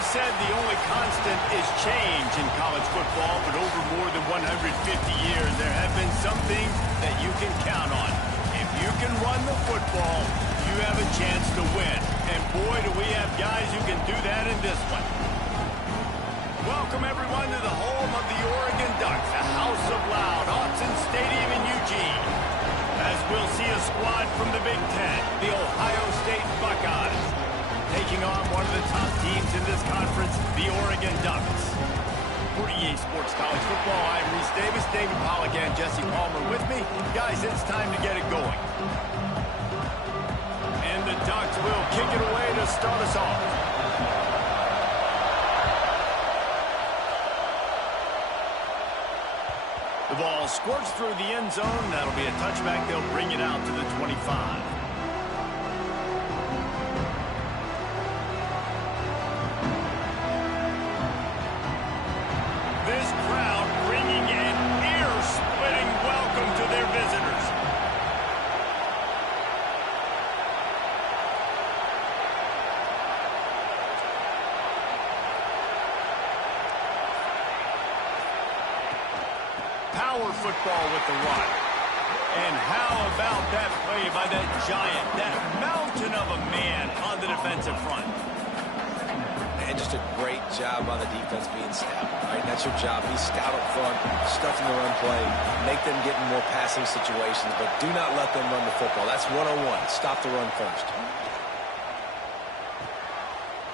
always said the only constant is change in college football, but over more than 150 years, there have been some things that you can count on. If you can run the football, you have a chance to win. And boy, do we have guys who can do that in this one. Welcome, everyone, to the home of the Oregon Ducks, the House of Loud, Autzen Stadium in Eugene. As we'll see a squad from the Big Ten, the Ohio State Buckeyes, taking on one of the top teams in this conference, the Oregon Ducks. For EA Sports College Football, I'm Reese Davis, David Pollack, and Jesse Palmer with me. Guys, it's time to get it going. And the Ducks will kick it away to start us off. The ball squirts through the end zone. That'll be a touchback. They'll bring it out to the 25. This crowd bringing an ear-splitting welcome to their visitors. Power football with the run. And how about that play by that giant, that mountain of a man on the defensive front? And just a great job on the defense being stout. Right? That's your job. Be stout up front, stuffing the run play, make them get in more passing situations, but do not let them run the football. That's 101. Stop the run first.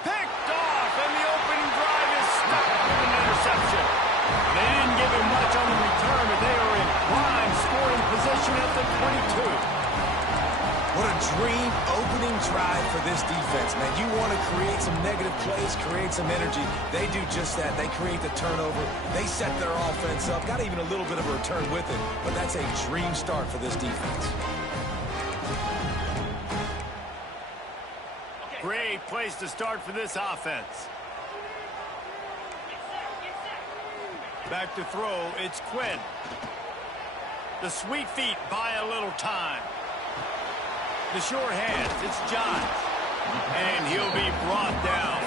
Picked off, and the opening drive is stopped with an interception. They didn't give him much on the return, but they are in prime scoring position at the 22. What a dream opening drive for this defense, man. You want to create some negative plays, create some energy. They do just that. They create the turnover. They set their offense up. Got even a little bit of a return with it, but that's a dream start for this defense. Great place to start for this offense. Back to throw, it's Quinn. The sweet feet buy a little time. The sure hands, it's Johns. And he'll be brought down.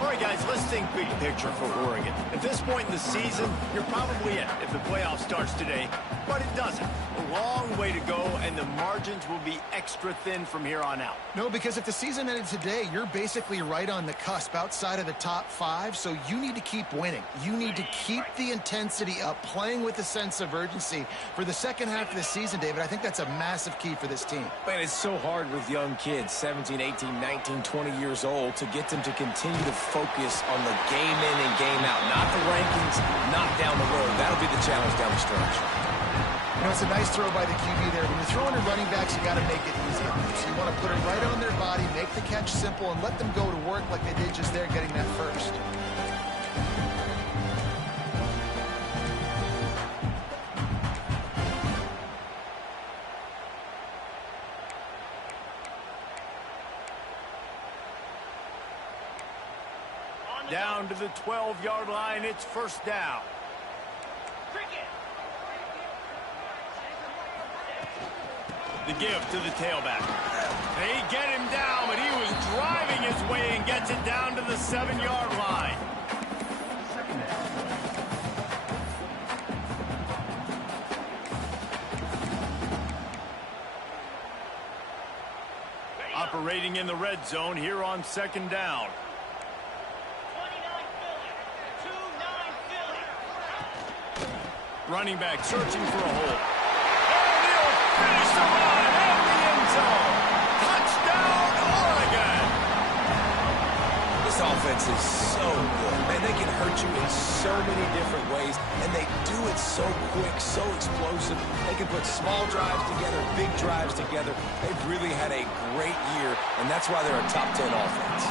All right, guys, let's think big picture for Oregon. At this point in the season, you're probably in if the playoff starts today, but it doesn't. A long way to go, and the margins will be extra thin from here on out. No, because if the season ended today, you're basically right on the cusp outside of the top 5, so you need to keep winning. You need to keep the intensity up, playing with a sense of urgency for the second half of the season, David. I think that's a massive key for this team. Man, it's so hard with young kids, 17, 18, 19, 20 years old, to get them to continue to focus on the game in and game out, not the rankings, not down the road. That'll be the challenge down the stretch. You know, it's a nice throw by the QB there. When you're throwing to running backs, you got to make it easy. So you want to put it right on their body, make the catch simple, and let them go to work like they did just there, getting that first. Down to the 12-yard line, it's first down. The give to the tailback. They get him down, but he was driving his way and gets it down to the 7-yard line. Operating in the red zone here on second down. Running back searching for a hole. And he'll finish the run in the end zone. Touchdown, Oregon. This offense is so good. Man, they can hurt you in so many different ways, and they do it so quick, so explosive. They can put small drives together, big drives together. They've really had a great year, and that's why they're a top 10 offense.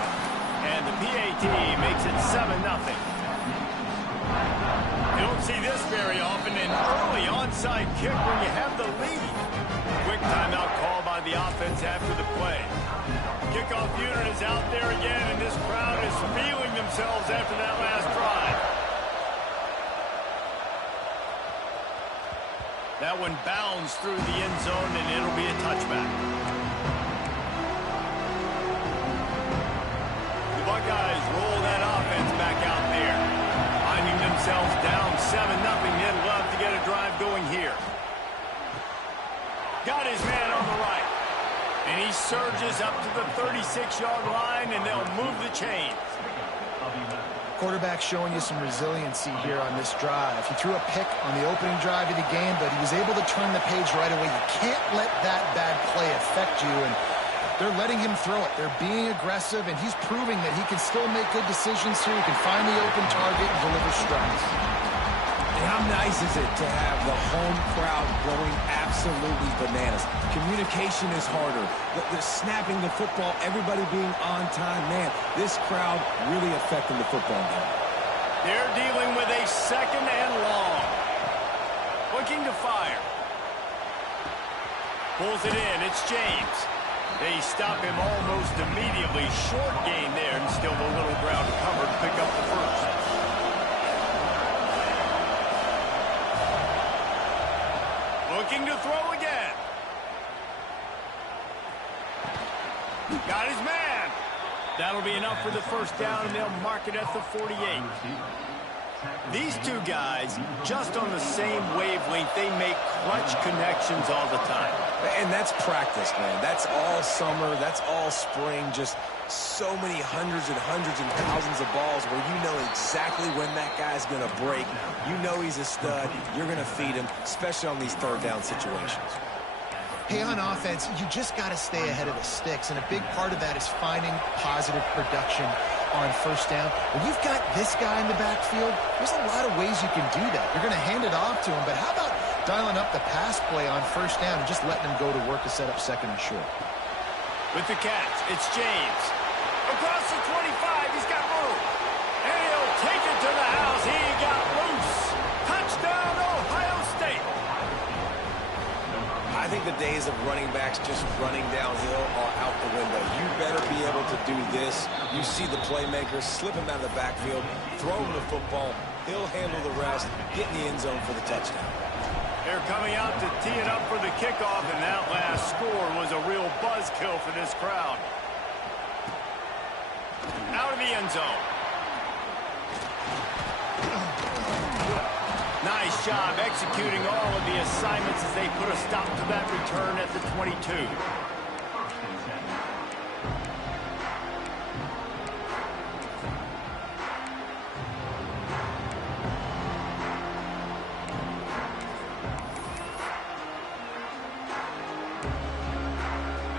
And the PAT makes it 7-0. You don't see this very often, an early onside kick when you have the lead. Quick timeout call by the offense after the play. Kickoff unit is out there again, and this crowd is feeling themselves after that last drive. That one bounds through the end zone, and it'll be a touchback. The Buckeyes roll going here. Got his man on the right. And he surges up to the 36-yard line, and they'll move the chains. Quarterback showing you some resiliency here on this drive. He threw a pick on the opening drive of the game, but he was able to turn the page right away. You can't let that bad play affect you, and they're letting him throw it. They're being aggressive, and he's proving that he can still make good decisions here. He can find the open target and deliver strikes. And how nice is it to have the home crowd going absolutely bananas? Communication is harder. The snapping the football, everybody being on time. Man, this crowd really affecting the football game. They're dealing with a second and long. Looking to fire. Pulls it in. It's James. They stop him almost immediately. Short gain there, and still a little ground to cover to pick up the first. Looking to throw again. Got his man. That'll be enough for the first down, and they'll mark it at the 48. These two guys, just on the same wavelength, they make clutch connections all the time. And that's practice, man. That's all summer. That's all spring. Just so many hundreds and thousands of balls where you know exactly when that guy's going to break. You know he's a stud. You're going to feed him, especially on these third down situations. Hey, on offense, you just got to stay ahead of the sticks, and a big part of that is finding positive production on first down. When you've got this guy in the backfield, there's a lot of ways you can do that. You're going to hand it off to him, but how about dialing up the pass play on first down and just letting him go to work to set up second and short? With the catch, it's James. Across the 25, he's got room. And he'll take it to the house. He got loose. Touchdown, Ohio State. I think the days of running backs just running downhill are out the window. You better be able to do this. You see the playmaker, slip him out of the backfield, throw him the football. He'll handle the rest, get in the end zone for the touchdown. They're coming out to tee it up for the kickoff, and that last score was a real buzzkill for this crowd. Out of the end zone. Nice job executing all of the assignments as they put a stop to that return at the 22.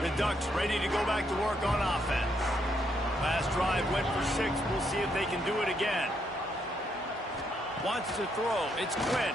The Ducks ready to go back to work on offense. Last drive went for 6. We'll see if they can do it again. Wants to throw. It's Quinn.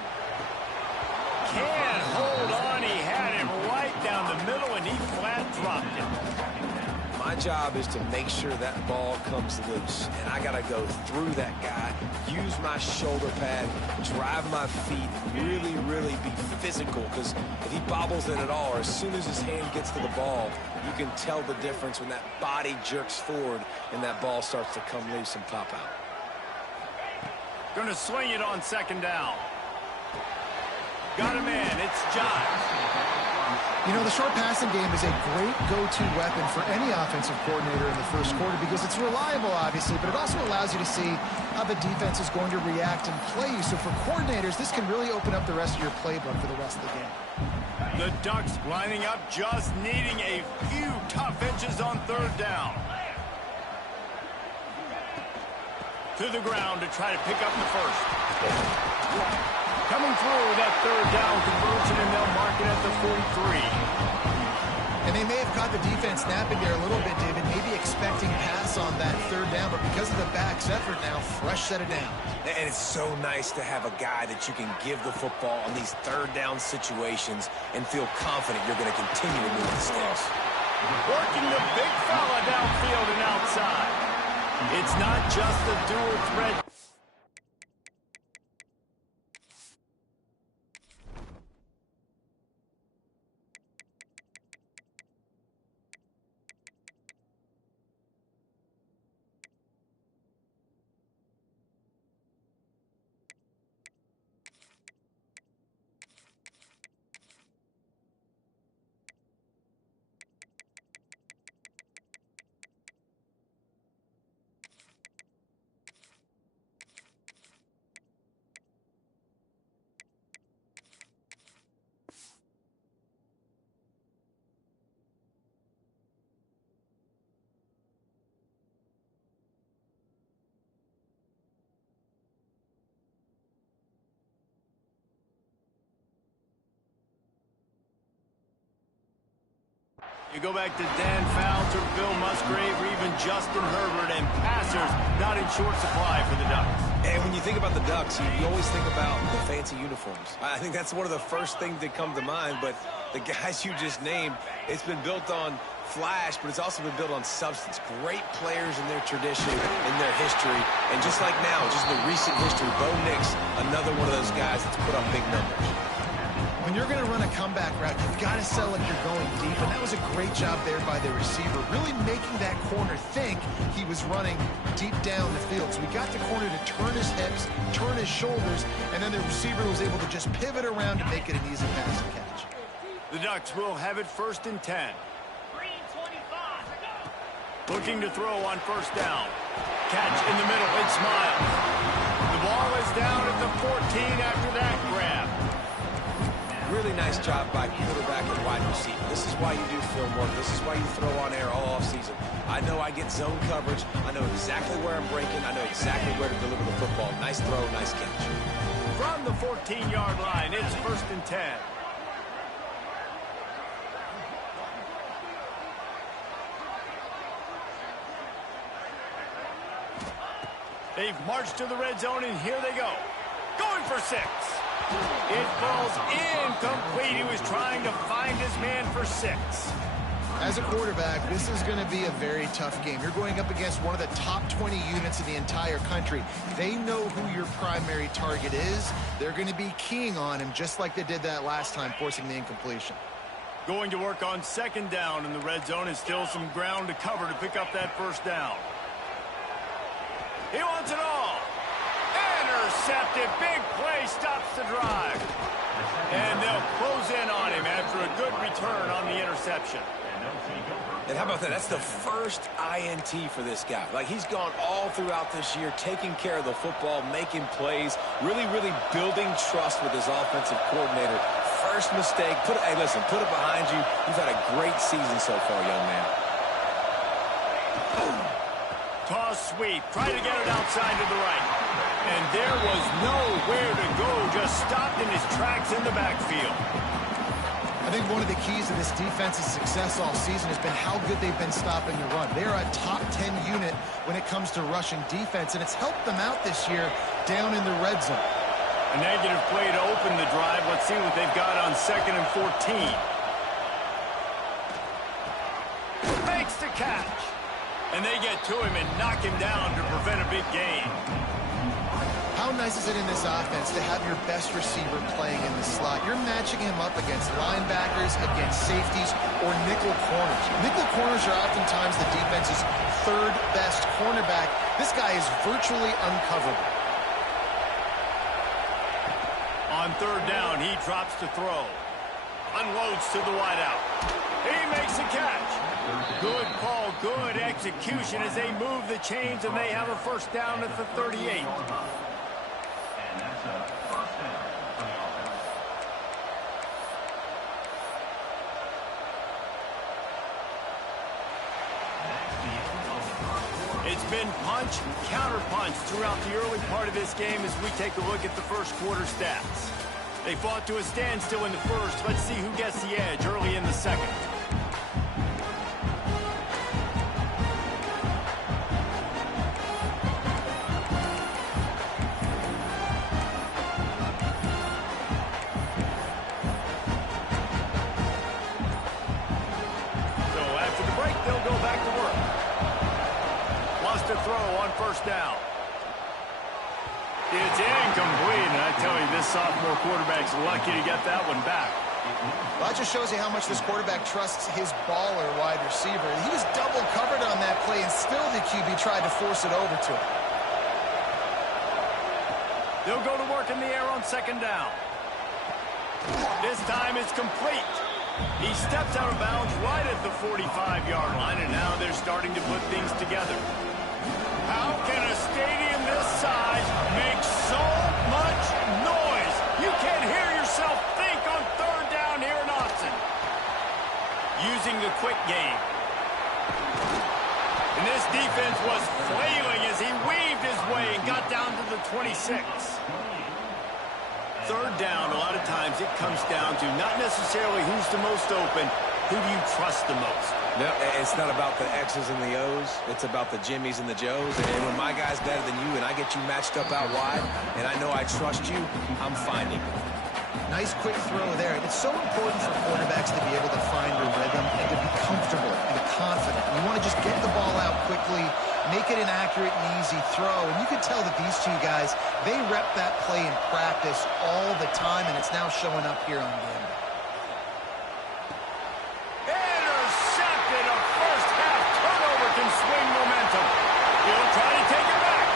Can't hold on. He had him right down the middle, and he flat dropped it. My job is to make sure that ball comes loose, and I got to go through that guy, use my shoulder pad, drive my feet, really be physical, because if he bobbles it at all, or as soon as his hand gets to the ball, you can tell the difference when that body jerks forward and that ball starts to come loose and pop out. Going to swing it on second down. Got him in. It's Giles. You know, the short passing game is a great go-to weapon for any offensive coordinator in the first quarter because it's reliable, obviously, but it also allows you to see how the defense is going to react and play you. So for coordinators, this can really open up the rest of your playbook for the rest of the game. The Ducks lining up, just needing a few tough inches on third down. To the ground to try to pick up the first. Coming through with that third down conversion, and they'll mark it at the 43. And they may have caught the defense napping there a little bit, David, maybe expecting pass on that third down, but because of the back's effort now, fresh set of downs. And it's so nice to have a guy that you can give the football on these third down situations and feel confident you're going to continue to move the sticks. Working the big fella downfield and outside. It's not just a dual threat. You go back to Dan Fouts or Bill Musgrave or even Justin Herbert, and passers not in short supply for the Ducks. And when you think about the Ducks, you always think about the fancy uniforms. I think that's one of the first things that come to mind, but the guys you just named, it's been built on flash, but it's also been built on substance. Great players in their tradition, in their history, and just like now, just the recent history, Bo Nix, another one of those guys that's put up big numbers. When you're going to run a comeback route, you've got to sell like you're going deep, and that was a great job there by the receiver, really making that corner think he was running deep down the field. So we got the corner to turn his hips, turn his shoulders, and then the receiver was able to just pivot around and make it an easy pass and catch. The Ducks will have it 1st and 10. Looking to throw on 1st down. Catch in the middle, it's Miles. The ball is down at the 14 after that grab. Really nice job by quarterback and wide receiver. This is why you do film work. This is why you throw on air all offseason. I know I get zone coverage. I know exactly where I'm breaking. I know exactly where to deliver the football. Nice throw, nice catch. From the 14-yard line, it's 1st and 10. They've marched to the red zone, and here they go. Going for 6. It falls incomplete. He was trying to find his man for 6. As a quarterback, this is going to be a very tough game. You're going up against one of the top 20 units in the entire country. They know who your primary target is. They're going to be keying on him just like they did that last time, forcing the incompletion. Going to work on 2nd down in the red zone, and still some ground to cover to pick up that 1st down. He wants it all. Intercepted. Big play stops the drive. And they'll close in on him after a good return on the interception. And how about that? That's the first INT for this guy. Like, he's gone all throughout this year, taking care of the football, making plays, really, really building trust with his offensive coordinator. First mistake. Hey, listen, put it behind you. You've had a great season so far, young man. Toss sweep. Try to get it outside to the right. And there was nowhere to go. Just stopped in his tracks in the backfield. I think one of the keys to this defense's success all season has been how good they've been stopping the run. They are a top 10 unit when it comes to rushing defense, and it's helped them out this year down in the red zone. A negative play to open the drive. Let's see what they've got on 2nd and 14. Makes the catch. And they get to him and knock him down to prevent a big gain. How nice is it in this offense to have your best receiver playing in the slot? You're matching him up against linebackers, against safeties, or nickel corners. Nickel corners are oftentimes the defense's 3rd best cornerback. This guy is virtually uncoverable. On 3rd down, he drops to throw. Unloads to the wideout. He makes a catch. Good call, good execution as they move the chains, and they have a 1st down at the 38. It's been punch, counter-punch throughout the early part of this game as we take a look at the 1st quarter stats. They fought to a standstill in the 1st. Let's see who gets the edge early in the 2nd. So after the break, they'll go back to work. Wants to throw on 1st down. It's incomplete, and I tell you, this sophomore quarterback's lucky to get that one back. Well, that just shows you how much this quarterback trusts his baller wide receiver. He was double covered on that play, and still the QB tried to force it over to him. They'll go to work in the air on 2nd down. This time it's complete. He steps out of bounds right at the 45-yard line, and now they're starting to put things together. How can a stadium this size make so much noise? You can't hear yourself think on 3rd down here in Austin. Using the quick game. And this defense was flailing as he weaved his way and got down to the 26. 3rd down, a lot of times it comes down to not necessarily who's the most open, who do you trust the most? No, it's not about the X's and the O's. It's about the Jimmys and the Joes. And when my guy's better than you and I get you matched up out wide and I know I trust you, I'm finding you. Nice quick throw there. It's so important for quarterbacks to be able to find a rhythm and to be comfortable and confident. You want to just get the ball out quickly, make it an accurate and easy throw. And you can tell that these two guys, they rep that play in practice all the time, and it's now showing up here on game. Intercepted. A first-half turnover can swing momentum. He'll try to take it back.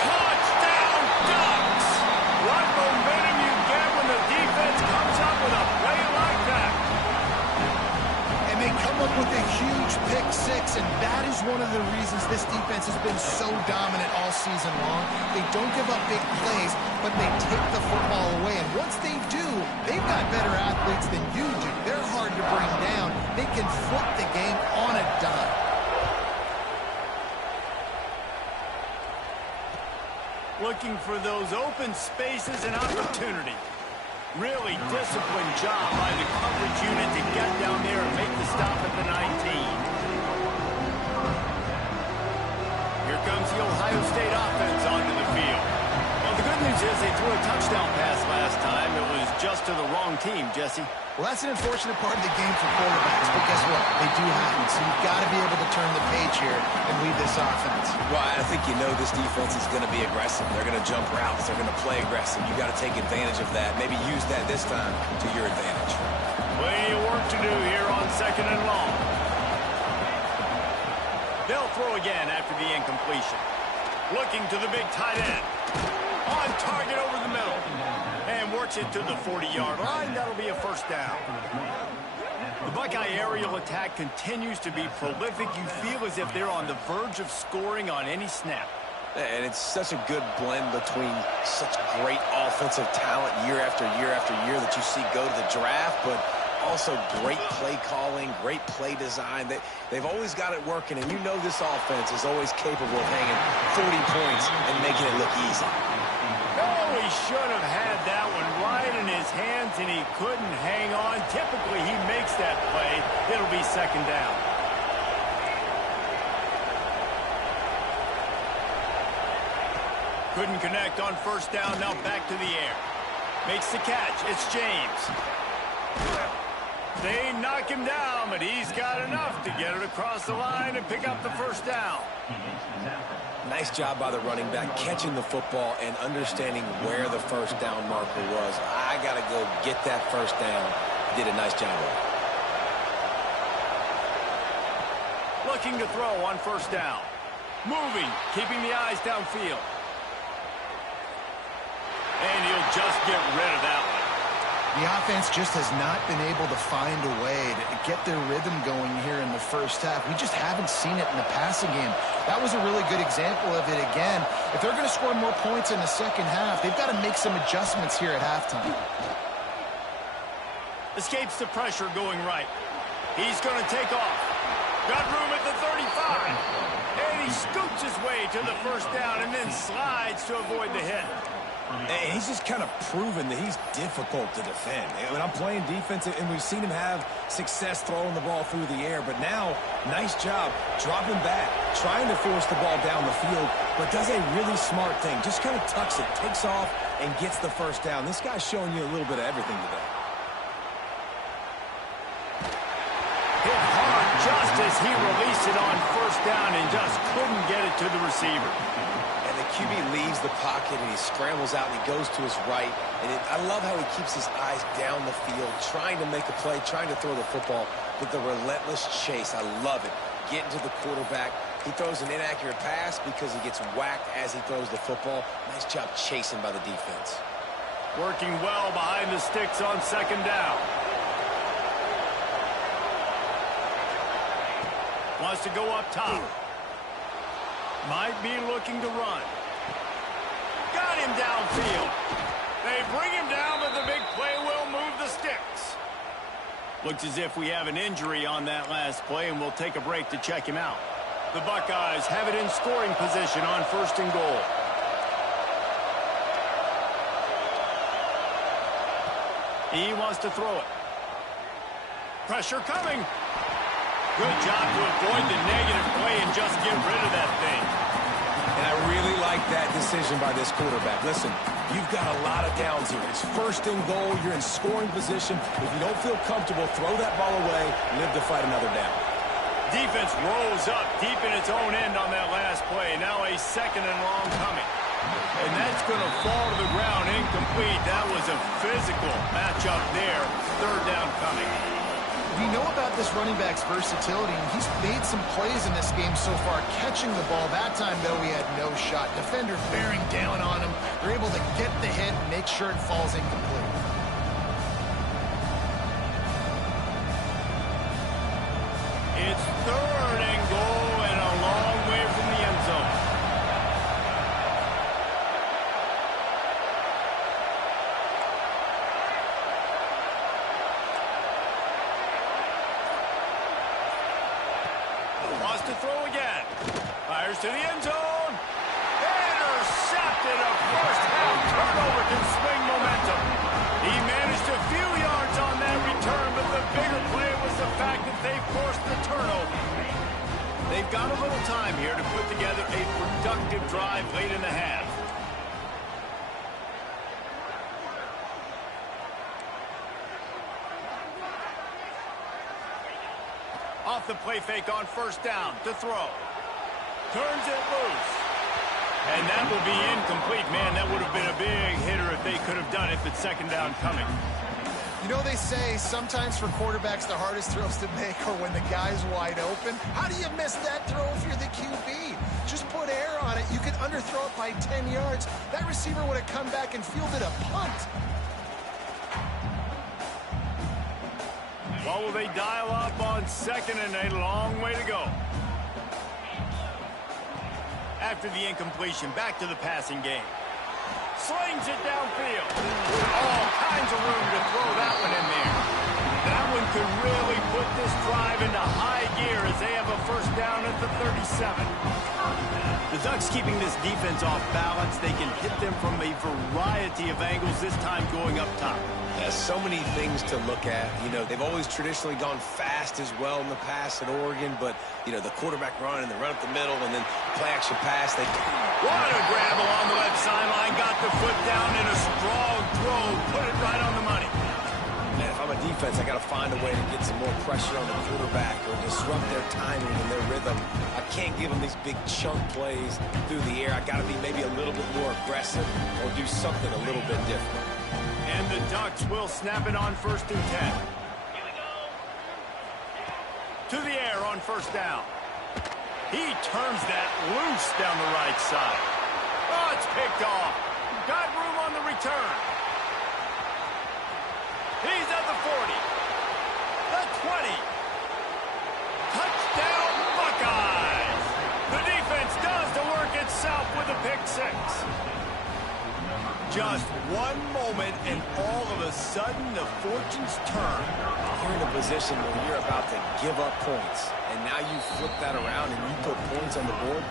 Touchdown, Ducks! What momentum you get when the defense comes up with a play like that. And they come up with a huge pick six, and that is one of the reasons this defense has been so dominant all season long. They don't give up big plays, but they take the football away. And once they do, they've got better athletes than you do. They're hard to bring down. They can flip the game on a dime. Looking for those open spaces and opportunity. Really disciplined job by the coverage unit to get down there and make the stop at the 19. Here comes the Ohio State offense onto the field. Well, the good news is they threw a touchdown pass last time. It was just to the wrong team, Jesse. Well, that's an unfortunate part of the game for quarterbacks, but guess what? They do happen, so you've got to be able to turn the page here and lead this offense. Well, I think you know this defense is going to be aggressive. They're going to jump routes. They're going to play aggressive. You got to take advantage of that. Maybe use that this time to your advantage. Plenty of work to do here on 2nd and long. They'll throw again after the incompletion. Looking to the big tight end. On target over the middle. And works it to the 40-yard line. That'll be a first down. The Buckeye aerial attack continues to be prolific. You feel as if they're on the verge of scoring on any snap. And it's such a good blend between such great offensive talent year after year after year that you see go to the draft, but also great play calling, great play design. They've always got it working, and you know this offense is always capable of hanging 40 points and making it look easy. Oh, he should have had that one right in his hands, and he couldn't hang on. Typically, he makes that play. It'll be second down. Couldn't connect on first down. Now back to the air. Makes the catch. It's James. They knock him down, but he's got enough to get it across the line and pick up the first down. Nice job by the running back, catching the football and understanding where the first down marker was. I got to go get that first down. Did a nice job of it. Looking to throw on first down. Moving, keeping the eyes downfield. And he'll just get rid of that one. The offense just has not been able to find a way to get their rhythm going here in the first half. We just haven't seen it in the passing game. That was a really good example of it again. If they're going to score more points in the second half, they've got to make some adjustments here at halftime. Escapes the pressure going right. He's going to take off. Got room at the 35. And he scoots his way to the first down and then slides to avoid the hit. And he's just kind of proven that he's difficult to defend. When I'm playing defense, and we've seen him have success throwing the ball through the air, but now, nice job dropping back, trying to force the ball down the field, but does a really smart thing. Just kind of tucks it, takes off, and gets the first down. This guy's showing you a little bit of everything today. Hit hard just as he released it on first down and just couldn't get it to the receiver. QB leaves the pocket and he scrambles out and he goes to his right. And I love how he keeps his eyes down the field, trying to make a play, trying to throw the football, but the relentless chase. I love it. Getting to the quarterback. He throws an inaccurate pass because he gets whacked as he throws the football. Nice job chasing by the defense. Working well behind the sticks on second down. Wants to go up top. Might be looking to run. Got him downfield. They bring him down, but the big play will move the sticks. Looks as if we have an injury on that last play, and we'll take a break to check him out. The Buckeyes have it in scoring position on first and goal. He wants to throw it. Pressure coming. Good job to avoid the negative play and just get rid of that thing. And I really like that decision by this quarterback. Listen, you've got a lot of downs here. It's first and goal. You're in scoring position. If you don't feel comfortable, throw that ball away. Live to fight another down. Defense rolls up deep in its own end on that last play. Now a second and long coming. And that's going to fall to the ground incomplete. That was a physical matchup there. Third down coming. We know about this running back's versatility, and he's made some plays in this game so far, catching the ball. That time, though, he had no shot. Defender bearing down on him. They're able to get the hit and make sure it falls incomplete. It's third and goal and a long way from the end zone. Wants to throw again. Fires to the end zone. Intercepted. A first half turnover can swing momentum. He managed a few yards on that return, but the bigger play was the fact that they forced the turnover. They've got a little time here to put together a productive drive late in the half. Off the play fake on first down to throw. Turns it loose. And that will be incomplete. Man, that would have been a big hitter if they could have done it, but second down coming. You know, they say sometimes for quarterbacks the hardest throws to make are when the guy's wide open. How do you miss that throw if you're the QB? Just put air on it. You could underthrow it by 10 yards. That receiver would have come back and fielded a punt. What will they dial up on second and a long way to go? After the incompletion, back to the passing game. Slings it downfield. All kinds of room to throw that one in there. That one could really put this drive into high gear as they have a first down at the 37. The Ducks keeping this defense off balance. They can hit them from a variety of angles, this time going up top. Yeah, so many things to look at. You know, they've always traditionally gone fast as well in the past at Oregon, but, you know, the quarterback run and the run up the middle and then play action pass. What a grab along the left sideline. Got the foot down in a strong throw. Put it right on the money. Man, if I'm a defense, I got to find a way to get some more pressure on the quarterback or disrupt their timing and their rhythm. I can't give them these big chunk plays through the air. I got to be maybe a little bit more aggressive or do something a little bit different. And the Ducks will snap it on first and 10. To the air on first down. He turns that loose down the right side. Oh, it's picked off. Got room on the return. He's at the 40. The 20. Touchdown, Buckeyes. The defense does the work itself with a pick six. Just one moment, and all of a sudden, the fortunes turn. You're in a position where you're about to give up points, and now you flip that around and you put points on the board.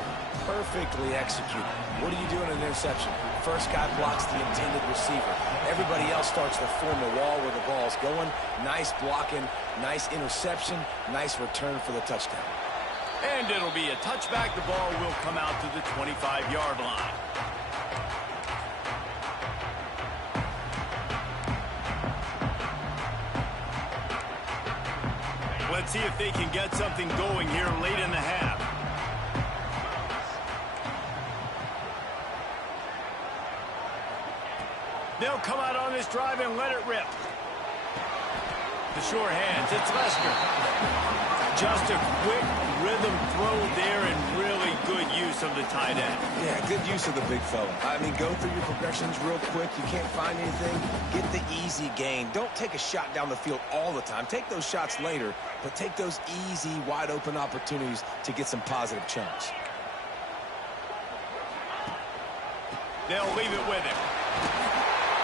Perfectly executed. What do you do in an interception? First guy blocks the intended receiver. Everybody else starts to form a wall where the ball's going. Nice blocking, nice interception, nice return for the touchdown. And it'll be a touchback. The ball will come out to the 25-yard line. Let's see if they can get something going here late in the half. They'll come out on this drive and let it rip. The sure hands, it's Lester. Just a quick rhythm throw there and really good use of the tight end. Yeah, good use of the big fella. I mean, go through your progressions real quick. You can't find anything. Get the easy gain. Don't take a shot down the field all the time. Take those shots later, but take those easy, wide-open opportunities to get some positive chunks. They'll leave it with him.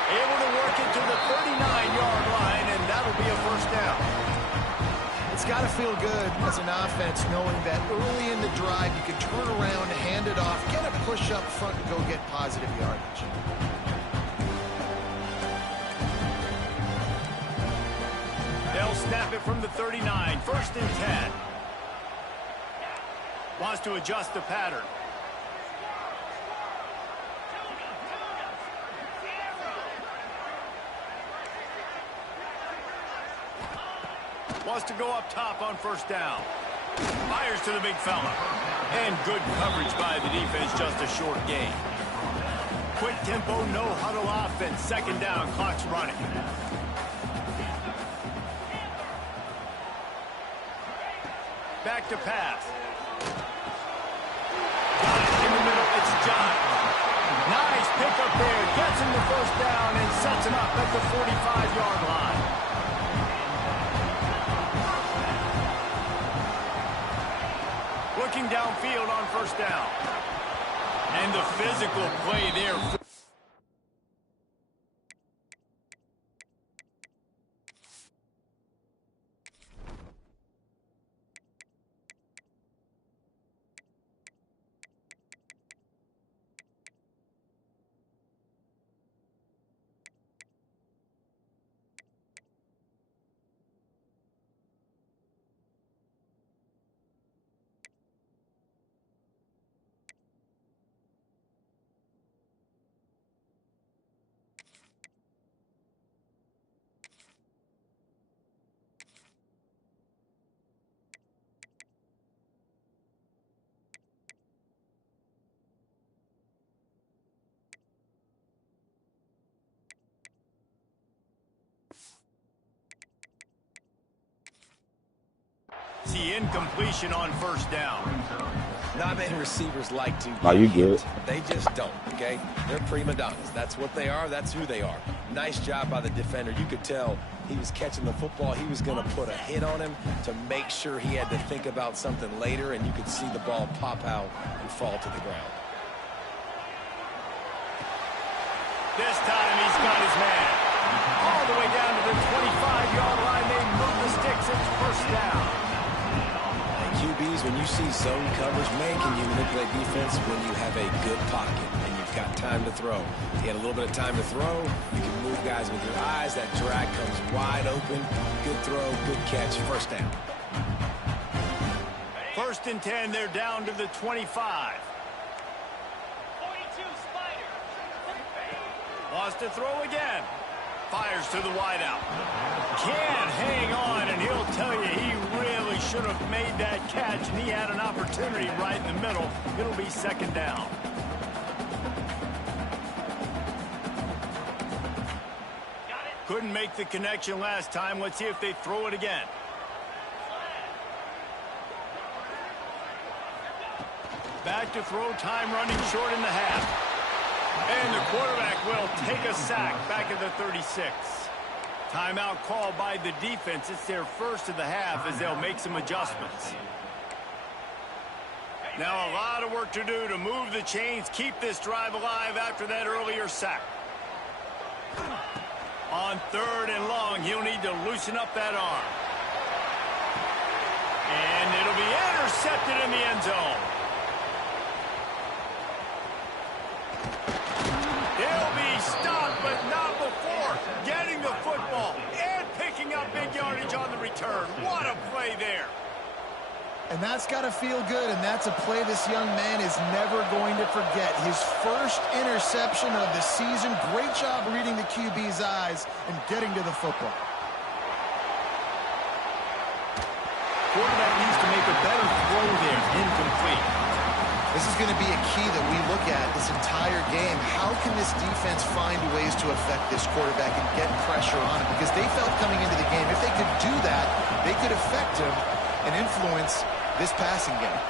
Able to work it to the 39-yard line, and that'll be a first down. It's got to feel good as an offense knowing that early in the drive you can turn around, hand it off, get a push up front, and go get positive yardage. snap it from the 39. 1st and 10. Wants to adjust the pattern. Wants to go up top on 1st down. Fires to the big fella. And good coverage by the defense, just a short gain. Quick tempo, no huddle offense. 2nd down, clock's running. Back to pass. Got it in the middle. It's John. Nice pickup there. Gets him the 1st down and sets him up at the 45-yard line. Looking downfield on 1st down. And the physical play there. The incompletion on 1st down. Not many receivers like to. Are you good? They just don't, okay? They're prima donnas. That's what they are. That's who they are. Nice job by the defender. You could tell he was catching the football. He was going to put a hit on him to make sure he had to think about something later, and you could see the ball pop out and fall to the ground. This time he's got his man. All the way down to the 25-yard line. They move the sticks. It's 1st down. QBs, when you see zone coverage, man, can you manipulate defense when you have a good pocket and you've got time to throw. He had a little bit of time to throw. You can move guys with your eyes. That drag comes wide open. Good throw, good catch, 1st down. 1st and 10, they're down to the 25. Wants to throw again. Fires to the wideout. Can't hang on, and he'll tell you he really should have made that catch, and he had an opportunity right in the middle. It'll be 2nd down. Couldn't make the connection last time. Let's see if they throw it again. Back to throw, time running short in the half. And the quarterback will take a sack back at the 36. Timeout called by the defense. It's their 1st of the half as they'll make some adjustments. Now a lot of work to do to move the chains, keep this drive alive after that earlier sack. On 3rd and long, he'll need to loosen up that arm. And it'll be intercepted in the end zone. He'll be stopped, but not before getting the football and picking up big yardage on the return. What a play there. And that's got to feel good, and that's a play this young man is never going to forget. His 1st interception of the season. Great job reading the QB's eyes and getting to the football. Quarterback needs to make a better throw there. Incomplete. This is going to be a key that we look at this entire game. How can this defense find ways to affect this quarterback and get pressure on him? Because they felt coming into the game, if they could do that, they could affect him and influence this passing game.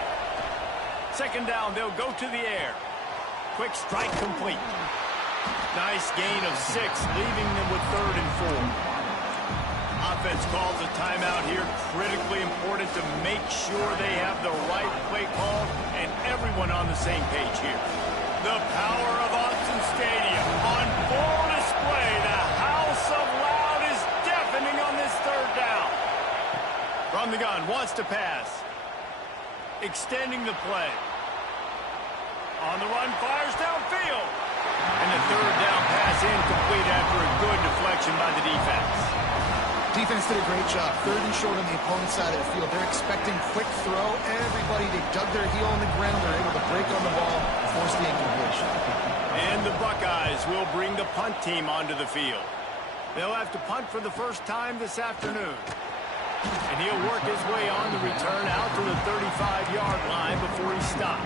2nd down, they'll go to the air. Quick strike complete. Nice gain of 6, leaving them with 3rd and 4. Offense calls a timeout here. Critically important to make sure they have the right play call and everyone on the same page here. The power of Autzen Stadium on full display. The house of loud is deafening on this 3rd down. From the gun, wants to pass. Extending the play. On the run, fires downfield. And the 3rd down pass incomplete after a good deflection by the defense. Defense did a great job. 3rd and short on the opponent's side of the field. They're expecting quick throw. Everybody, they dug their heel on the ground. They're able to break on the ball, force the incompletion. And the Buckeyes will bring the punt team onto the field. They'll have to punt for the first time this afternoon. And he'll work his way on the return out to the 35-yard line before he stops.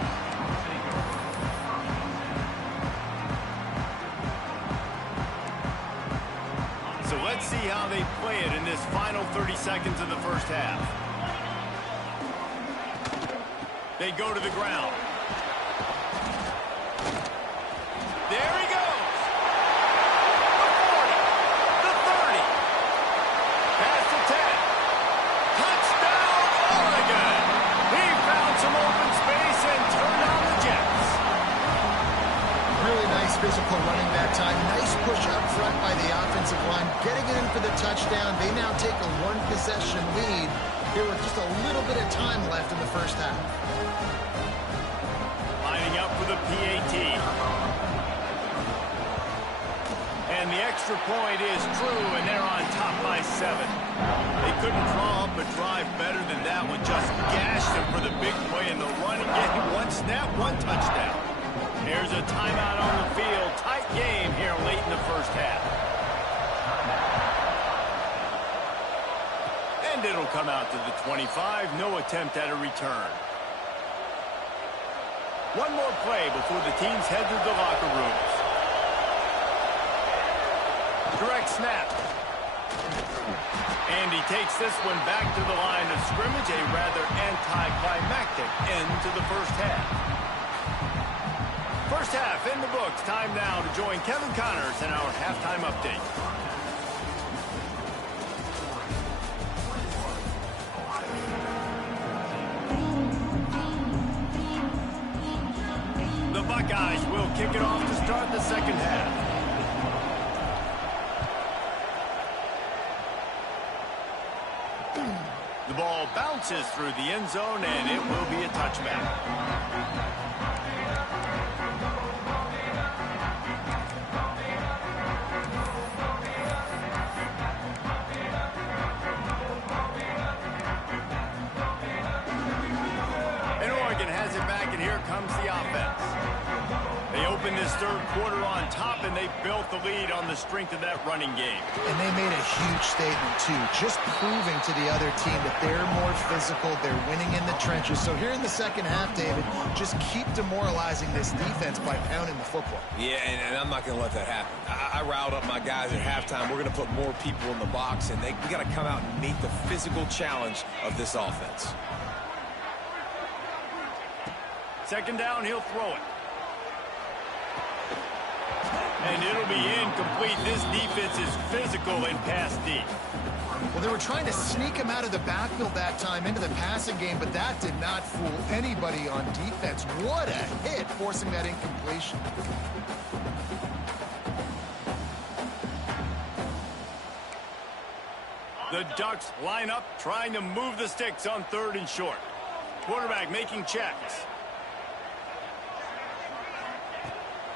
So let's see how they play it in this final 30 seconds of the first half. They go to the ground. There he goes. The 40, the 30, past the 10. Touchdown, Oregon. He found some open space and turned on the Jets. Really nice physical running that time. Nice push up front by the offensive line. Getting it in for the touchdown. They now take a 1-possession lead here with just a little bit of time left in the first half. Lining up for the PAT. And the extra point is true, and they're on top by 7. They couldn't draw up a drive better than that one. Just gashed them for the big play in the running game. 1 snap, 1 touchdown. Here's a timeout on the field. Tight game here late in the first half. And it'll come out to the 25. No attempt at a return. One more play before the teams head to the locker rooms. Direct snap. And he takes this one back to the line of scrimmage. A rather anticlimactic end to the first half. First half in the books. Time now to join Kevin Connors in our halftime update. The Buckeyes will kick it off to start the second half. The ball bounces through the end zone, and it will be a touchback. And Oregon has it back, and here comes the offense. They opened this third quarter on top, and they built the lead on the strength of that running game. And they made a huge statement, too, just proving to the other team that they're more physical, they're winning in the trenches. So here in the second half, David, just keep demoralizing this defense by pounding the football. Yeah, and I'm not going to let that happen. I riled up my guys at halftime. We're going to put more people in the box, and we got to come out and meet the physical challenge of this offense. Second down, he'll throw it. And it'll be incomplete. This defense is physical in pass deep. Well, they were trying to sneak him out of the backfield that time into the passing game, but that did not fool anybody on defense. What a hit, forcing that incompletion. The Ducks line up, trying to move the sticks on 3rd and short. Quarterback making checks.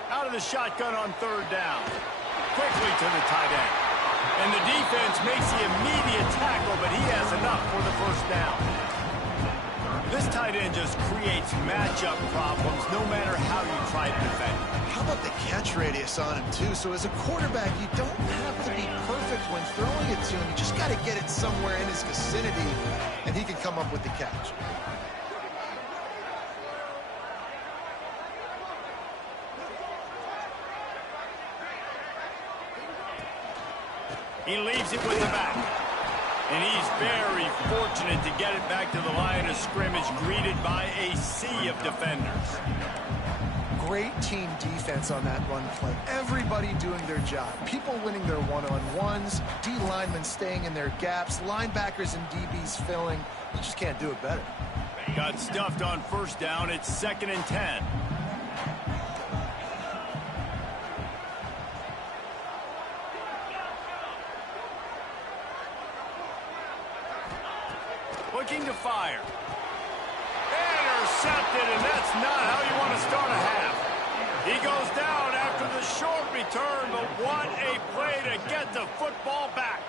Out of the shotgun on 3rd down. Quickly to the tight end. And the defense makes the immediate tackle, but he has enough for the first down. This tight end just creates matchup problems no matter how you try to defend. How about the catch radius on him, too? So as a quarterback, you don't have to be perfect when throwing it to him. You just got to get it somewhere in his vicinity, and he can come up with the catch. He leaves it with the back. And he's very fortunate to get it back to the line of scrimmage, greeted by a sea of defenders. Great team defense on that run play. Everybody doing their job. People winning their one-on-ones, D linemen staying in their gaps, linebackers and DBs filling. You just can't do it better. Got stuffed on first down. It's 2nd and 10. Looking to fire. Intercepted, and that's not how you want to start a half. He goes down after the short return, but what a play to get the football back.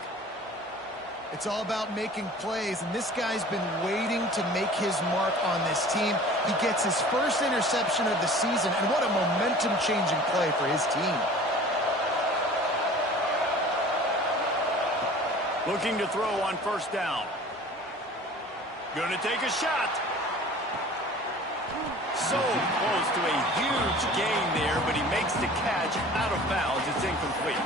It's all about making plays, and this guy's been waiting to make his mark on this team. He gets his first interception of the season, and what a momentum-changing play for his team. Looking to throw on first down. Going to take a shot. So close to a huge gain there, but he makes the catch out of bounds. It's incomplete.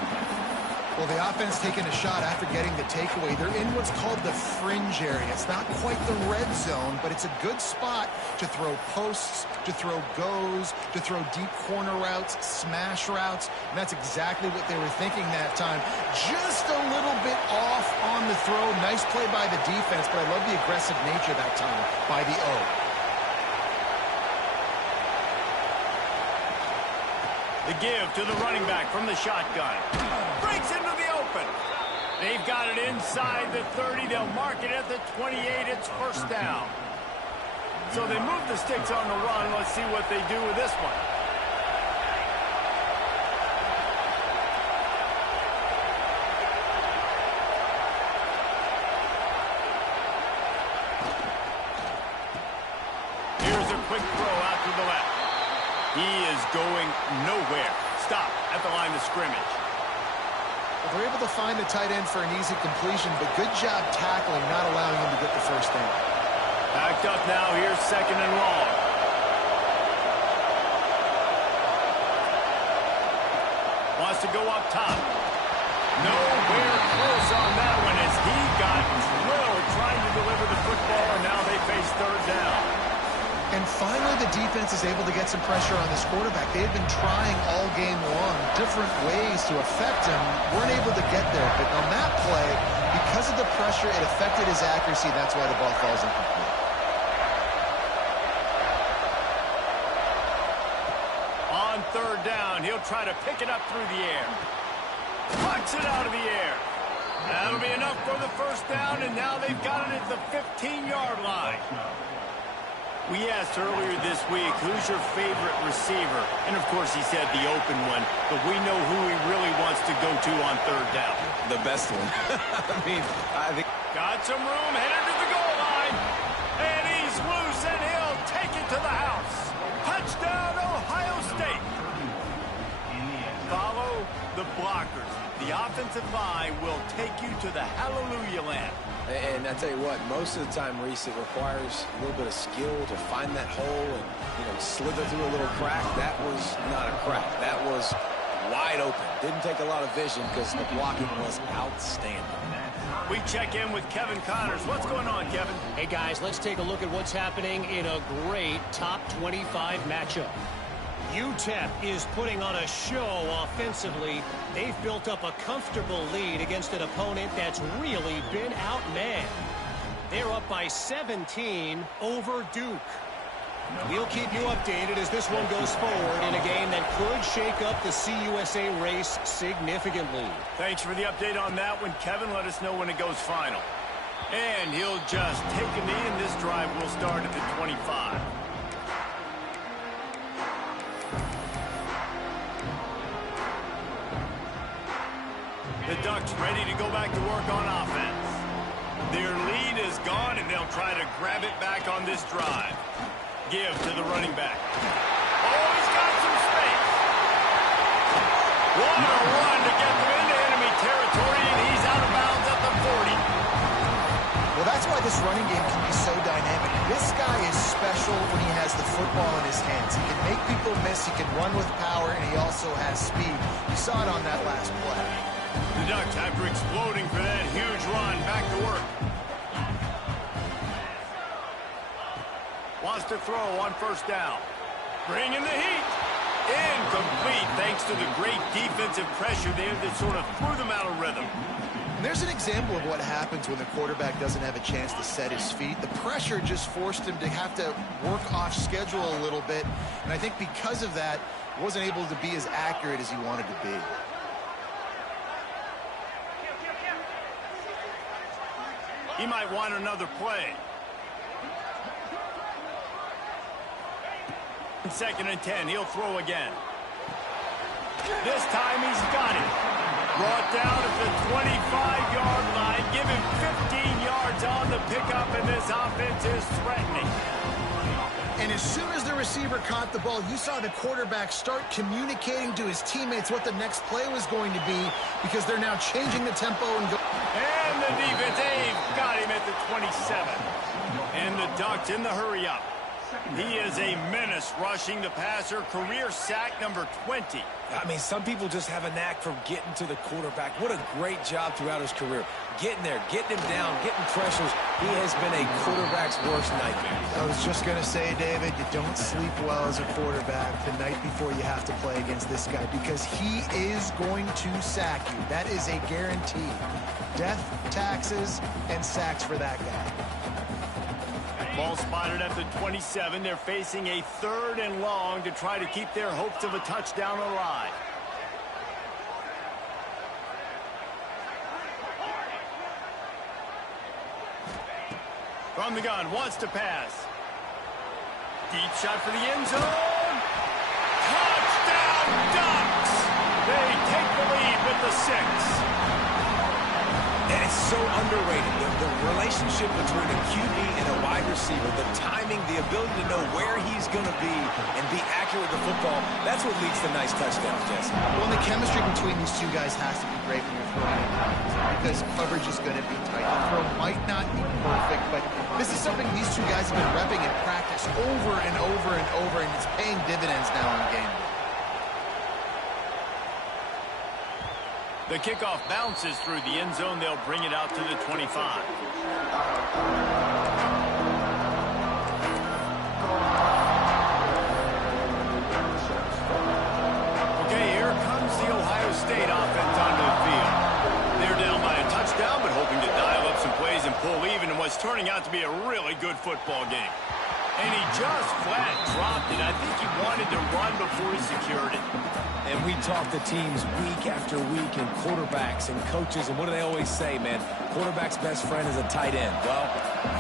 Well, the offense taking a shot after getting the takeaway. They're in what's called the fringe area. It's not quite the red zone, but it's a good spot to throw posts, to throw goes, to throw deep corner routes, smash routes. And that's exactly what they were thinking that time. Just a little bit off on the throw. Nice play by the defense, but I love the aggressive nature that time by the O. The give to the running back from the shotgun. Breaks into the open. They've got it inside the 30. They'll mark it at the 28. It's first down. So they move the sticks on the run. Let's see what they do with this one. Here's a quick throw out to the left. He is going nowhere. Stop at the line of scrimmage. Well, they're able to find the tight end for an easy completion, but good job tackling, not allowing him to get the first down. Backed up now. Here's second and long. Wants to go up top. Nowhere close on that one as he got drilled trying to deliver the football, and now they face third down. And finally, the defense is able to get some pressure on this quarterback. They've been trying all game long different ways to affect him. Weren't able to get there. But on that play, because of the pressure, it affected his accuracy. That's why the ball falls incomplete. On third down, he'll try to pick it up through the air. Pucks it out of the air. That'll be enough for the first down, and now they've got it at the 15-yard line. We asked earlier this week, who's your favorite receiver? And, of course, he said the open one, but we know who he really wants to go to on third down. The best one. I think... Got some room, headed to the goal line. And he's loose, and he'll take it to the house. Touchdown, Ohio State. Follow the blockers. The offensive line will take you to the hallelujah land. And I tell you what, most of the time, Reese, it requires a little bit of skill to find that hole and, slither through a little crack. That was not a crack. That was wide open. Didn't take a lot of vision because the blocking was outstanding. We check in with Kevin Connors. What's going on, Kevin? Hey, guys, let's take a look at what's happening in a great top 25 matchup. UTEP is putting on a show offensively. They've built up a comfortable lead against an opponent that's really been outmanned. They're up by 17 over Duke. We'll keep you updated as this one goes forward in a game that could shake up the CUSA race significantly. Thanks for the update on that one, Kevin. Let us know when it goes final. And he'll just take a knee, and this drive will start at the 25. The Ducks ready to go back to work on offense. Their lead is gone, and they'll try to grab it back on this drive. Give to the running back. Oh, he's got some space. What a run to get them into enemy territory, and he's out of bounds at the 40. Well, that's why this running game can be so dynamic. This guy is special when he has the football in his hands. He can make people miss, he can run with power, and he also has speed. You saw it on that last play. The Ducks, after exploding for that huge run, back to work. Wants to throw on first down. Bringing the heat. Incomplete thanks to the great defensive pressure there that sort of threw them out of rhythm. And there's an example of what happens when the quarterback doesn't have a chance to set his feet. The pressure just forced him to have to work off schedule a little bit. And I think because of that, wasn't able to be as accurate as he wanted to be. He might want another play. Second and 10, he'll throw again. This time he's got it. Brought down at the 25-yard line. Give him 15 yards on the pickup, and this offense is threatening. And as soon as the receiver caught the ball, you saw the quarterback start communicating to his teammates what the next play was going to be, because they're now changing the tempo and go. And the defense, they've got him at the 27. And the Ducks in the hurry-up. He is a menace rushing the passer. Career sack number 20. I mean, some people just have a knack for getting to the quarterback. What a great job throughout his career. Getting there, getting him down, getting pressures. He has been a quarterback's worst nightmare. I was just going to say, David, you don't sleep well as a quarterback the night before you have to play against this guy, because he is going to sack you. That is a guarantee. Death, taxes, and sacks for that guy. Ball spotted at the 27. They're facing a 3rd and long to try to keep their hopes of a touchdown alive. From the gun, wants to pass. Deep shot for the end zone. Touchdown, Ducks! They take the lead with the 6. And it's so underrated. The relationship between a QB and a wide receiver, the timing, the ability to know where he's going to be and be accurate with the football, that's what leads to nice touchdowns, Jesse. Well, the chemistry between these two guys has to be great when you're throwing it, because coverage is going to be tight. The throw might not be perfect, but this is something these two guys have been repping in practice over and over and over, and it's paying dividends now in game day. The kickoff bounces through the end zone. They'll bring it out to the 25. Okay, here comes the Ohio State offense onto the field. They're down by a touchdown, but hoping to dial up some plays and pull even in what's turning out to be a really good football game. And he just flat dropped it. I think he wanted to run before he secured it. And we talk to teams week after week, and quarterbacks and coaches, and what do they always say, man? Quarterback's best friend is a tight end. Well,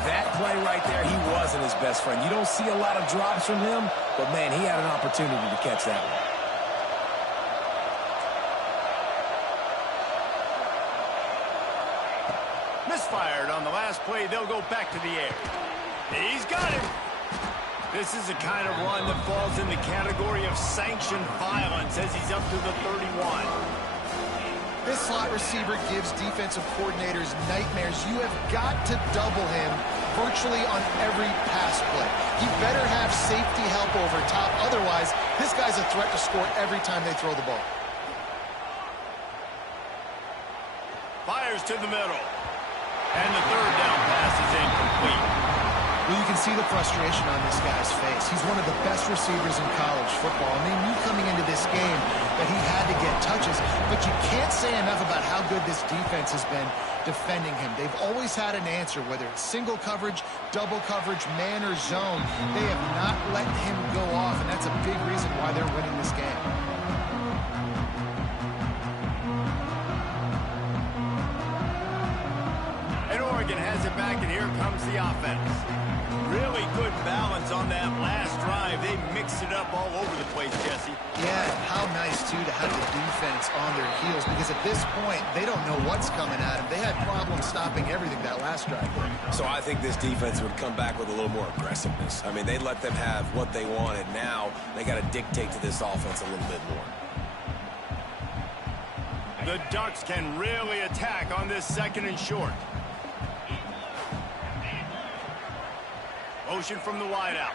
that play right there, he wasn't his best friend. You don't see a lot of drops from him, but, man, he had an opportunity to catch that one. Misfired on the last play. They'll go back to the air. He's got it. This is the kind of run that falls in the category of sanctioned violence as he's up to the 31. This slot receiver gives defensive coordinators nightmares. You have got to double him virtually on every pass play. He better have safety help over top. Otherwise, this guy's a threat to score every time they throw the ball. Fires to the middle. And the 3rd down pass is incomplete. Well, you can see the frustration on this guy's face. He's one of the best receivers in college football, and they knew coming into this game that he had to get touches, but you can't say enough about how good this defense has been defending him. They've always had an answer, whether it's single coverage, double coverage, man or zone. They have not let him go off, and that's a big reason why they're winning this game. And Oregon has it back, and here comes the offense. Really good balance on that last drive. They mixed it up all over the place, Jesse. Yeah, how nice, too, to have the defense on their heels, because at this point, they don't know what's coming at them. They had problems stopping everything that last drive. So I think this defense would come back with a little more aggressiveness. I mean, they let them have what they wanted. Now they got to dictate to this offense a little bit more. The Ducks can really attack on this 2nd and short. Motion from the wideout.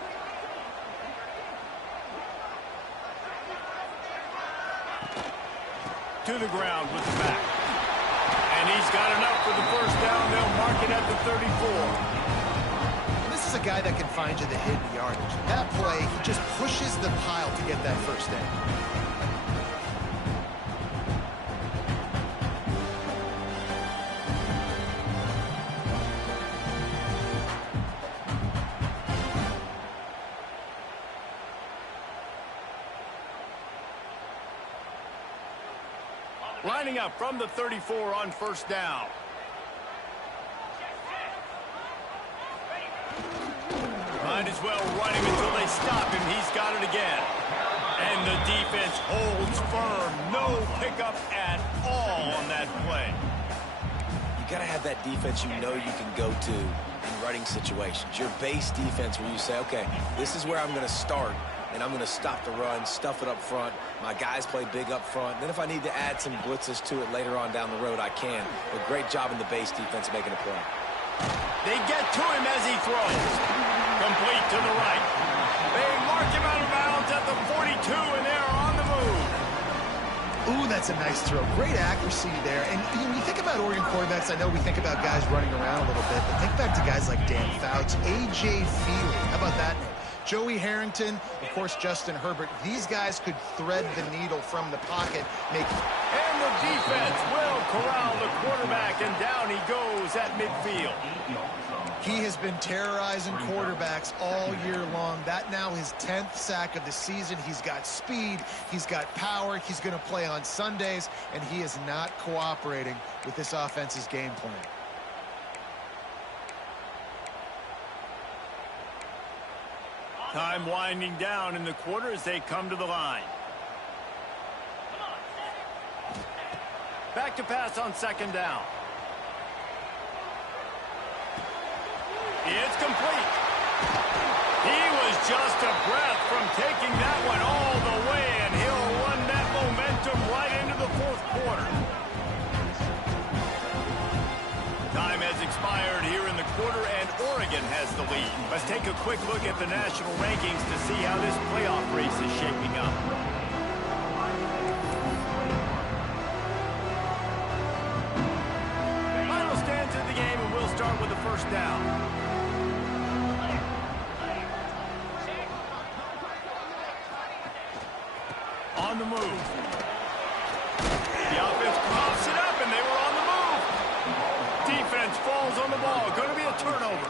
To the ground with the back. And he's got enough for the 1st down. They'll mark it at the 34. This is a guy that can find you the hidden yardage. That play, he just pushes the pile to get that 1st down. Lining up from the 34 on 1st down. Might as well run him until they stop him. He's got it again. And the defense holds firm. No pickup at all on that play. You got to have that defense you know you can go to in running situations. Your base defense where you say, okay, this is where I'm going to start, and I'm going to stop the run, stuff it up front. My guys play big up front. Then if I need to add some blitzes to it later on down the road, I can. But great job in the base defense making a play. They get to him as he throws. Complete to the right. They mark him out of bounds at the 42, and they're on the move. Ooh, that's a nice throw. Great accuracy there. And when you think about Oregon quarterbacks, I know we think about guys running around a little bit, but think back to guys like Dan Fouts, A.J. Feely. How about that name? Joey Harrington, of course, Justin Herbert. These guys could thread the needle from the pocket. And the defense will corral the quarterback, and down he goes at midfield. He has been terrorizing quarterbacks all year long. That now his 10th sack of the season. He's got speed. He's got power. He's going to play on Sundays, and he is not cooperating with this offense's game plan. Time winding down in the quarter as they come to the line. Back to pass on second down. It's complete. He was just a breath from taking that one all the way, and he'll run that momentum right into the fourth quarter. Time has expired here in the quarter, and Oregon has the lead. Let's take a quick look at the national rankings to see how this playoff race is shaping up. Final stands of the game, and we'll start with the first down. On the move. The offense pops it up, and they were on the move. Defense falls on the ball. Going to be a turnover.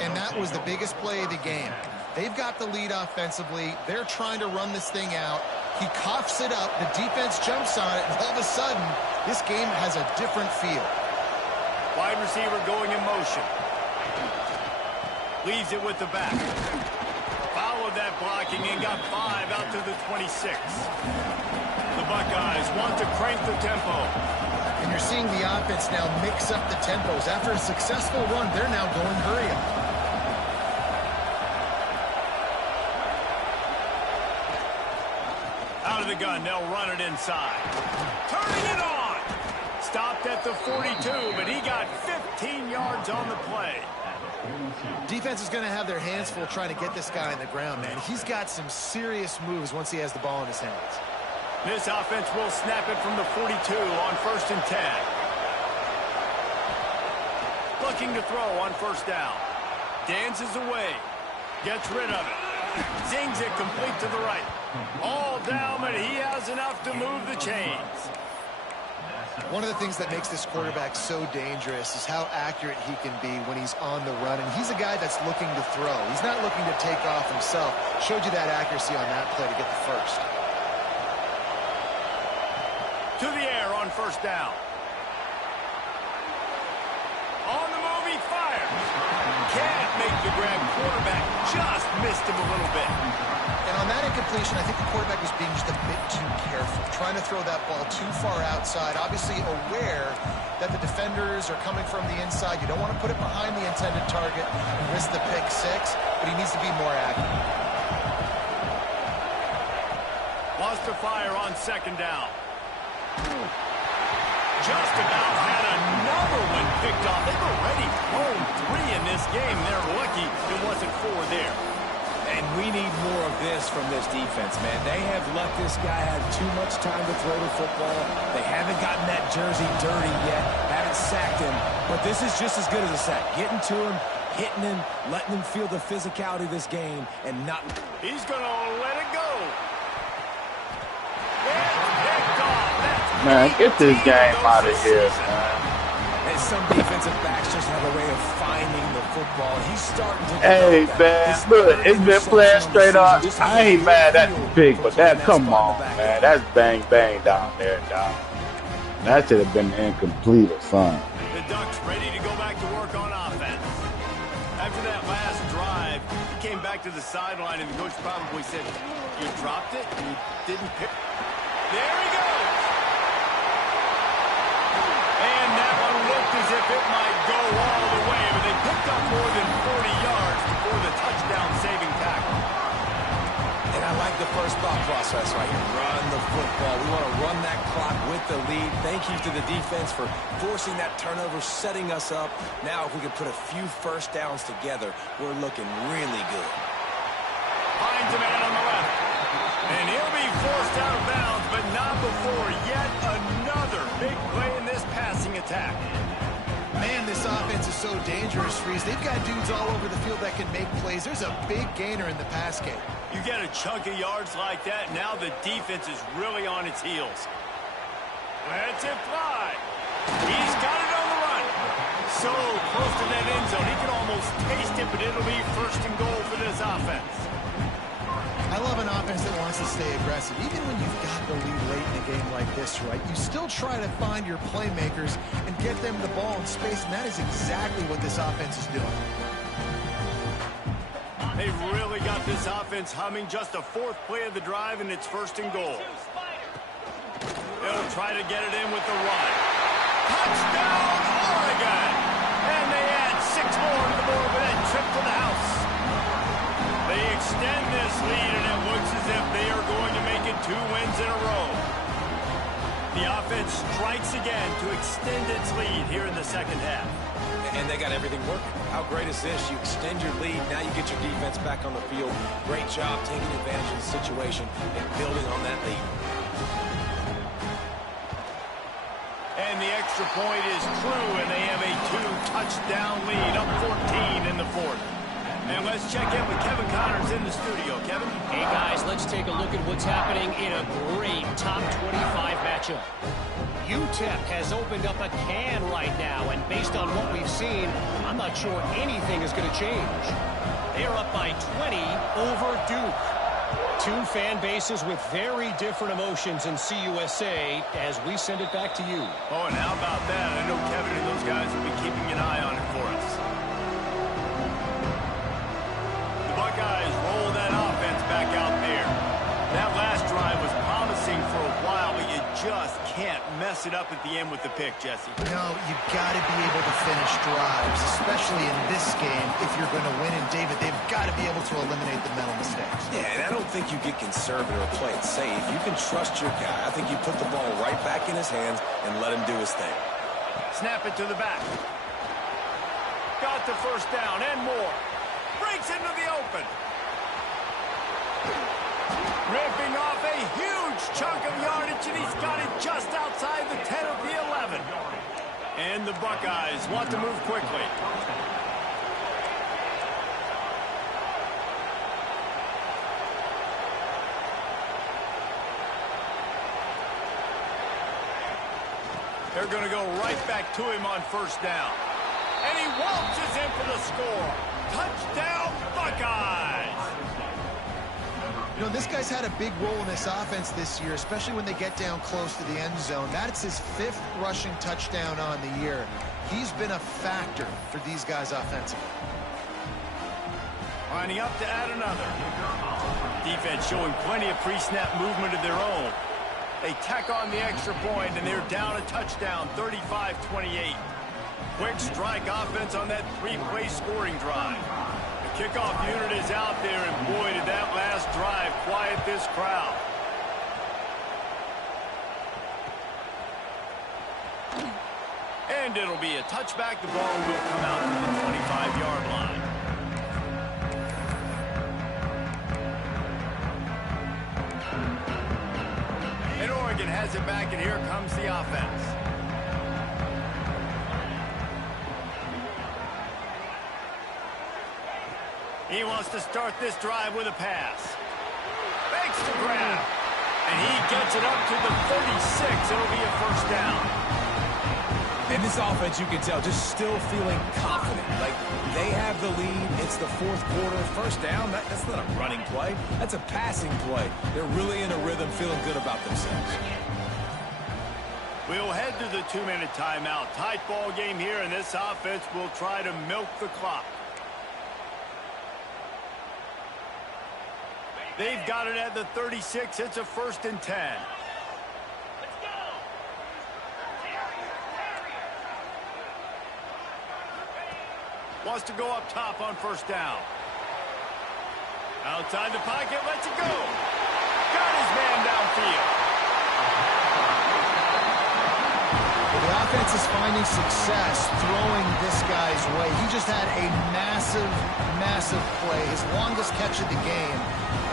And that was the biggest play of the game. They've got the lead offensively. They're trying to run this thing out. He coughs it up. The defense jumps on it, and all of a sudden, this game has a different feel. Wide receiver going in motion. Leaves it with the back. Followed that blocking and got 5 out to the 26. The Buckeyes want to crank the tempo. And you're seeing the offense now mix up the tempos. After a successful run, they're now going hurry up. Out of the gun, they'll run it inside. Turning it on. Stopped at the 42, but he got 15 yards on the play. Defense is going to have their hands full trying to get this guy on the ground, man. He's got some serious moves once he has the ball in his hands. This offense will snap it from the 42 on 1st and 10. Looking to throw on first down. Dances away. Gets rid of it. Zings it complete to the right. All down, but he has enough to move the chains. One of the things that makes this quarterback so dangerous is how accurate he can be when he's on the run. And he's a guy that's looking to throw. He's not looking to take off himself. Showed you that accuracy on that play to get the first. To the air on first down. On the move, he fires. Can't make the grab. Quarterback just missed him a little bit. And on that incompletion, I think the quarterback was being just a bit too careful, trying to throw that ball too far outside, obviously aware that the defenders are coming from the inside. You don't want to put it behind the intended target and risk the pick six, but he needs to be more accurate. Lost to fire on second down. Just about had another one picked off. They've already thrown 3 in this game. They're lucky it wasn't 4 there. And we need more of this from this defense, man. They have let this guy have too much time to throw the football. They haven't gotten that jersey dirty yet, haven't sacked him. But this is just as good as a sack. Getting to him, hitting him, letting him feel the physicality of this game, and not... He's going to let it go. Picked off. That's Man, get this game out of here, man. And some defensive backs just have a way of finding the football. He's starting to... Hey, man, look, it's been playing straight on. I ain't mad at the pick, but that, come on, man. That's bang, bang down there, dog. That should have been incomplete or something. The Ducks ready to go back to work on offense. After that last drive, came back to the sideline, and the coach probably said, you dropped it, and you didn't pick. There he goes. And that one looked as if it might go all the way, but they picked up more than 40 yards before the touchdown-saving tackle. And I like the first thought process right here. Run the football. We want to run that clock with the lead. Thank you to the defense for forcing that turnover, setting us up. Now, if we can put a few first downs together, we're looking really good. Finds a man on the left. And he'll be forced out of bounds, but not before yet another big play in this passing attack. Man, this offense is so dangerous, Freeze. They've got dudes all over the field that can make plays. There's a big gainer in the pass game. You get a chunk of yards like that, now the defense is really on its heels. Lets it fly. He's got it on the run. So close to that end zone. He can almost taste it, but it'll be first and goal for this offense. I love an offense that wants to stay aggressive. Even when you've got the lead late in a game like this, right, you still try to find your playmakers and get them the ball in space, and that is exactly what this offense is doing. They've really got this offense humming. Just a fourth play of the drive, and it's first and goal. They'll try to get it in with the run. Touchdown, Oregon! And they add 6 more to the board with that trip to the house. They extend this lead, and it looks as if they are going to make it 2 wins in a row. The offense strikes again to extend its lead here in the second half. And they got everything working. How great is this? You extend your lead, now you get your defense back on the field. Great job taking advantage of the situation and building on that lead. And the extra point is true, and they have a 2-touchdown lead, up 14 in the fourth. And let's check in with Kevin Connors in the studio. Kevin? Hey, guys, let's take a look at what's happening in a great top 25 matchup. UTEP has opened up a can right now, and based on what we've seen, I'm not sure anything is going to change. They are up by 20 over Duke. 2 fan bases with very different emotions in CUSA as we send it back to you. Oh, and how about that? I know Kevin and those guys will be keeping an eye on it for us. The Buckeyes roll that offense back out there. That last drive was promising for a while, but you just can't mess it up at the end with the pick, Jesse. No, you've got to be able to finish drives, especially in this game. If you're going to win, and David, they've got to be able to eliminate the mental mistakes. Yeah, and I don't think you get conservative or play it safe. You can trust your guy. I think you put the ball right back in his hands and let him do his thing. Snap it to the back. Got the first down and more. Breaks into the open. Ripping off a huge chunk of yardage, and he's got it just outside the 10 of the 11. And the Buckeyes want to move quickly. They're going to go right back to him on first down. And he waltzes in for the score. Touchdown, Buckeyes! You know, this guy's had a big role in this offense this year, especially when they get down close to the end zone. That's his 5th rushing touchdown on the year. He's been a factor for these guys offensively. Lining up to add another. Defense showing plenty of pre-snap movement of their own. They tack on the extra point, and they're down a touchdown, 35-28. Quick strike offense on that 3-play scoring drive. The kickoff unit is out there, and boy, did that last drive quiet this crowd. And it'll be a touchback. The ball will come out to the 25-yard line. And Oregon has it back, and here comes the offense. He wants to start this drive with a pass. Fakes to grab. And he gets it up to the 36. It'll be a first down. In this offense, you can tell, just still feeling confident. Like, they have the lead. It's the 4th quarter. First down, that's not a running play. That's a passing play. They're really in a rhythm, feeling good about themselves. We'll head to the 2-minute timeout. Tight ball game here, and this offense will try to milk the clock. They've got it at the 36. It's a 1st and 10. Wants to go up top on 1st down. Outside the pocket, lets it go. Got his man downfield. The offense is finding success throwing this guy's way. He just had a massive, massive play, his longest catch of the game.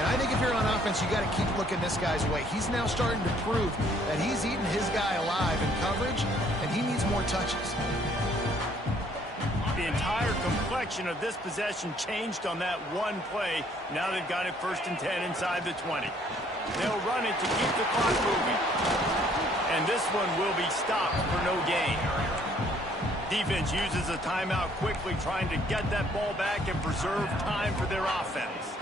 And I think if you're on offense, you got to keep looking this guy's way. He's now starting to prove that he's eating his guy alive in coverage, and he needs more touches. The entire complexion of this possession changed on that one play. Now they've got it 1st and 10 inside the 20. They'll run it to keep the clock moving. And this one will be stopped for no gain. Defense uses a timeout quickly, trying to get that ball back and preserve time for their offense.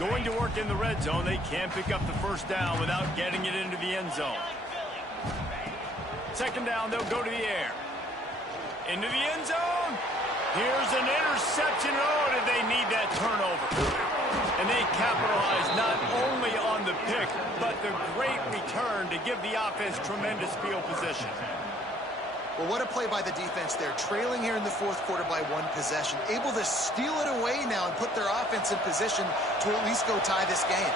Going to work in the red zone, they can't pick up the 1st down without getting it into the end zone. 2nd down, they'll go to the air. Into the end zone. Here's an interception. Oh, did they need that turnover. And they capitalize not only on the pick, but the great return to give the offense tremendous field position. Well, what a play by the defense there. Trailing here in the 4th quarter by 1 possession. Able to steal it away now and put their offense in position to at least go tie this game.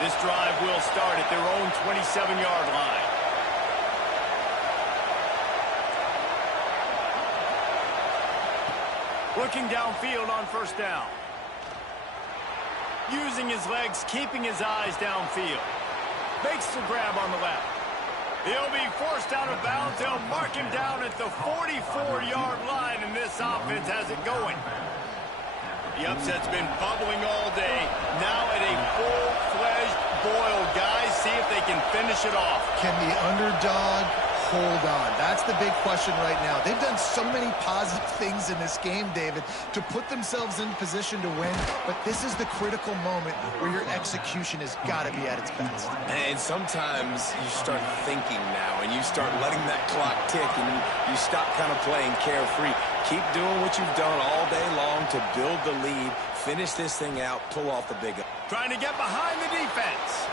This drive will start at their own 27-yard line. Looking downfield on 1st down. Using his legs, keeping his eyes downfield. Makes the grab on the left. He'll be forced out of bounds. They'll mark him down at the 44-yard line, and this offense has it going. The upset's been bubbling all day. Now at a full-fledged boil. Guys, see if they can finish it off. Can the underdog hold on? That's the big question right now. They've done so many positive things in this game, David, to put themselves in position to win, but this is the critical moment where your execution has got to be at its best. And sometimes you start thinking now, and you start letting that clock tick, and you stop kind of playing carefree. Keep doing what you've done all day long to build the lead, finish this thing out, pull off the big. Trying to get behind the defense.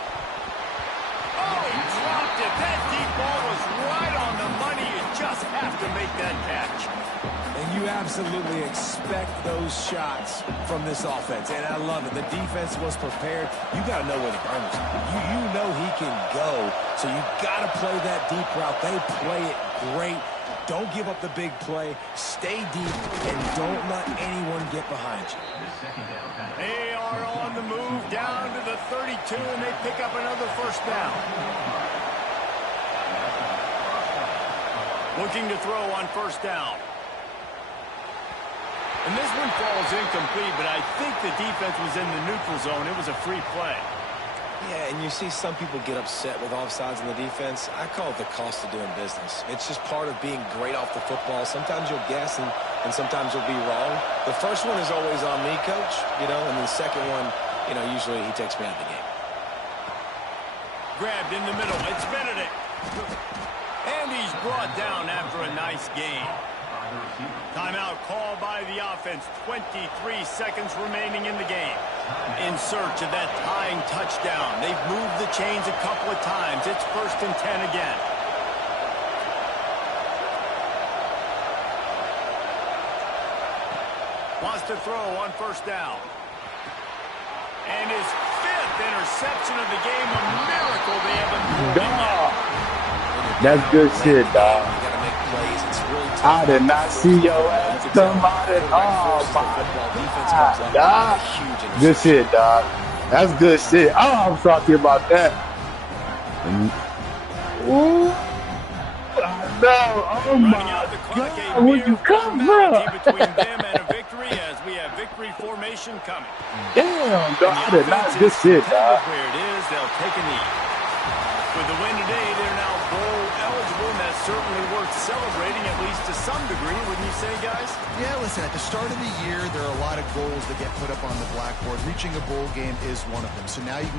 Oh, he dropped it. That deep ball was right on the money. You just have to make that catch. And you absolutely expect those shots from this offense. And I love it. The defense was prepared. You got to know where the burner's. You know he can go. So you got to play that deep route. They play it great. Don't give up the big play. Stay deep and don't let anyone get behind you. They are on the move down to the 32, and they pick up another 1st down. Looking to throw on 1st down. And this one falls incomplete, but I think the defense was in the neutral zone. It was a free play. Yeah, and you see some people get upset with offsides in the defense. I call it the cost of doing business. It's just part of being great off the football. Sometimes you'll guess, and sometimes you'll be wrong. The first one is always on me, Coach, and the second one, usually he takes me out of the game. Grabbed in the middle. It's Benedict. And he's brought down after a nice gain. Timeout called by the offense. 23 seconds remaining in the game. In search of that tying touchdown. They've moved the chains a couple of times. It's 1st and 10 again. Wants to throw on 1st down. And his 5th interception of the game. A miracle they haven't moved him yet. That's good shit, dog. I did not see your ass come out at all, my God. Good shit, dog. That's good shit. Oh, I'm talking about that. Ooh, I know. Oh my God, where'd you come from? Between them and a victory, as we have victory formation coming. Damn, dog. I did not good shit, dog. Where it is, they'll take a knee. With the win today, they're now bowl eligible, and that's certainly worth celebrating, at least to some degree, wouldn't you say, guys? Yeah, listen, at the start of the year, there are a lot of goals that get put up on the blackboard. Reaching a bowl game is one of them. So now you can go